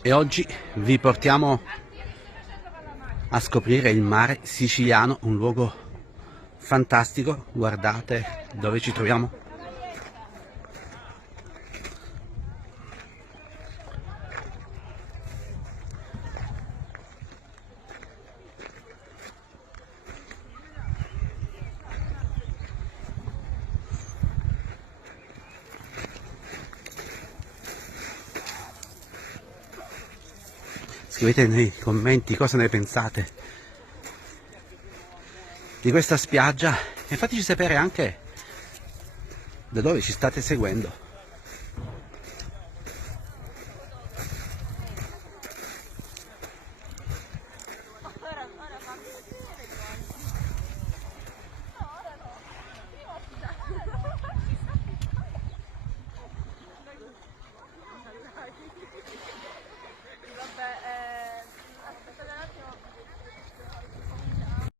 E oggi vi portiamo a scoprire il mare siciliano, un luogo fantastico. Guardate dove ci troviamo. Scrivete nei commenti cosa ne pensate di questa spiaggia e fateci sapere anche da dove ci state seguendo.